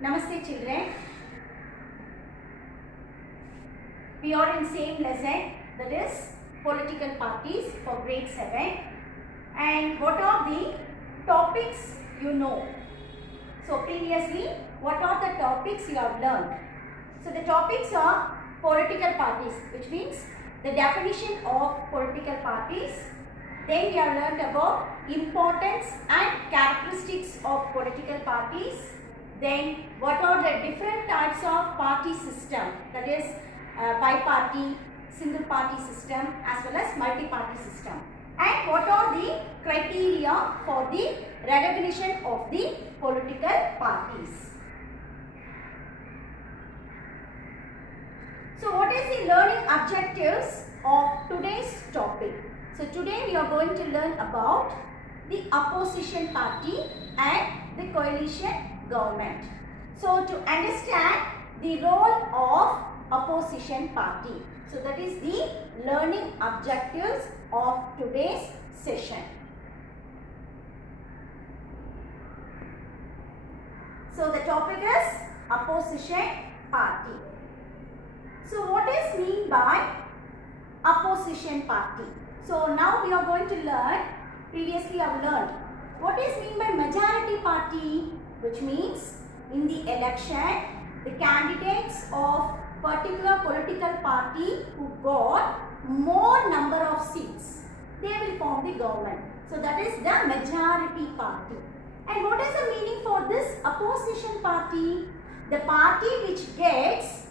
Namaste children. We are in same lesson, that is political parties for grade 7. And what are the topics you know? So previously, what are the topics you have learned? So the topics are political parties, which means the definition of political parties. Then we have learned about importance and characteristics of political parties. Then what are the different types of party system, that is bi-party, single party system as well as multi-party system. And what are the criteria for the recognition of the political parties. So what is the learning objectives of today's topic? So today we are going to learn about the opposition party and the coalition government. So to understand the role of opposition party. So that is the learning objectives of today's session. So the topic is opposition party. So what is mean by opposition party? So now we are going to learn, previously I have learned, what is mean by majority party, which means in the election, the candidates of particular political party who got more number of seats, they will form the government. So that is the majority party. And what is the meaning for this opposition party? The party which gets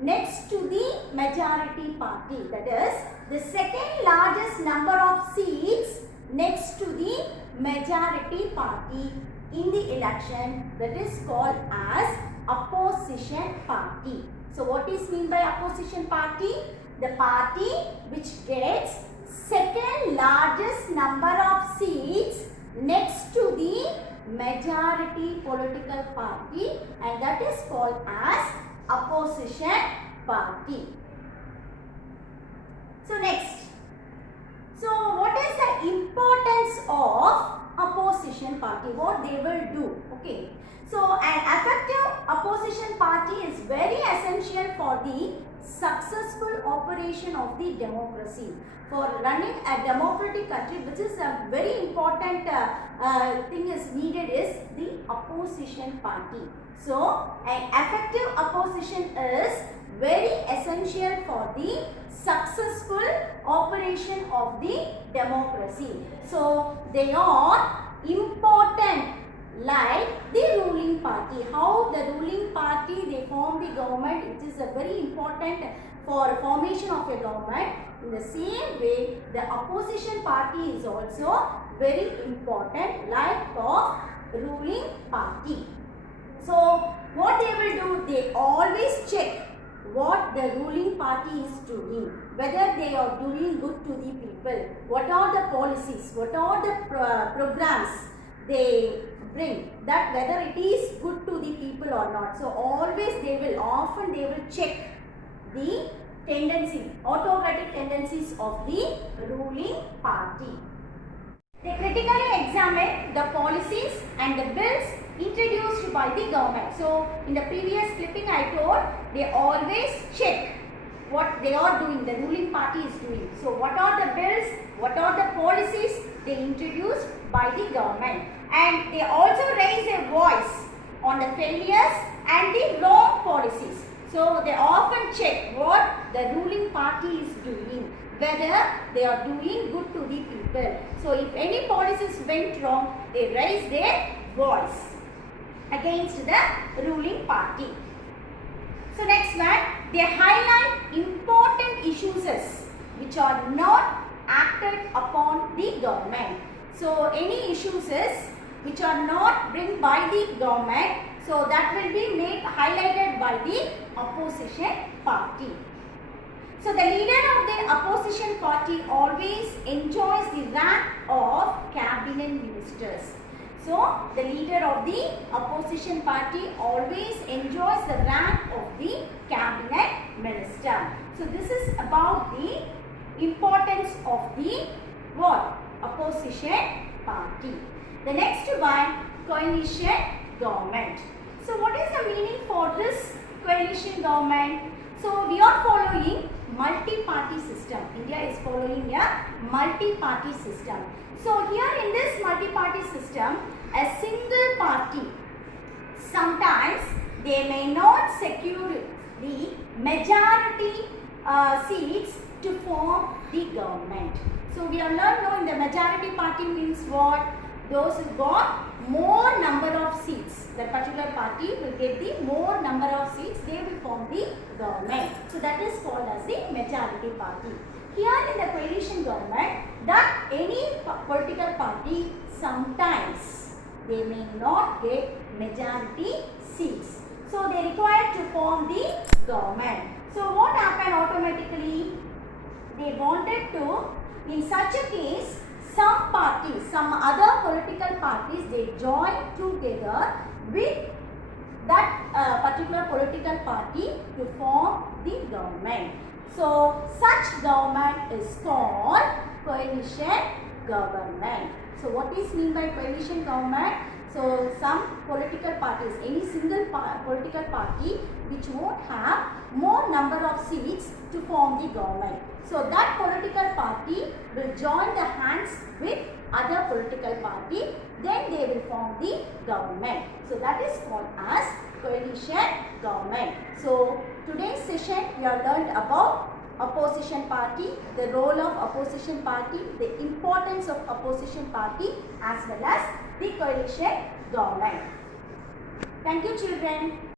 next to the majority party, that is the second largest number of seats next to the majority party in the election, that is called as opposition party. So what is mean by opposition party? The party which gets second largest number of seats next to the majority political party, and that is called as opposition party. So next, so what is the importance of opposition party? What they will do? Okay. So an effective opposition party is very essential for the successful operation of the democracy. For running a democratic country, which is a very important thing is needed, is the opposition party. So an effective opposition is very essential for the successful operation of the democracy. So they are important like the ruling party. How the ruling party they form the government, it is a very important for formation of a government. In the same way, the opposition party is also very important like of ruling party. So what they will do, they always check what the ruling party is doing, whether they are doing good to the people, what are the policies, what are the programs they bring, that whether it is good to the people or not. So always they will check the tendency, autocratic tendencies of the ruling party. They critically examine the policies and the bills introduced by the government. So in the previous clipping I told, they always check what they are doing, the ruling party is doing. So what are the bills, what are the policies they introduced by the government. And they also raise a voice on the failures and the wrong policies. So they often check what the ruling party is doing, whether they are doing good to the people. So if any policies went wrong, they raise their voice against the ruling party. So next one, they highlight important issues which are not acted upon the government. So any issues which are not bring by the government, so that will be made highlighted by the opposition party. So the leader of the opposition party always enjoys the rank of cabinet ministers. So the leader of the opposition party always enjoys the rank of the cabinet minister. So this is about the importance of the what? Opposition party. The next one, coalition government. So what is the the meaning for this coalition government? So we are following multi-party system. India is following a multi-party system. So here in this multi-party system, a single party, sometimes they may not secure the majority seats to form the government. So we are learned now in the majority party means what? Those who got more number of seats. That particular party will get the more number of seats. They will form the government. So that is called as the majority party. Here in the coalition government, that any political party sometimes they may not get majority seats. So they require to form the government. So what happened automatically? They wanted to, in such a case, some parties, some other political parties, they join together with that particular political party to form the government. So such government is called coalition government. So what is mean by coalition government? So some political parties, any single political party which won't have more number of seats to form the government. So that political party will join the hands with other political party, then they will form the government. So that is called as coalition government. So today's session we have learned about opposition party, the role of opposition party, the importance of opposition party as well as the coalition government. Thank you children.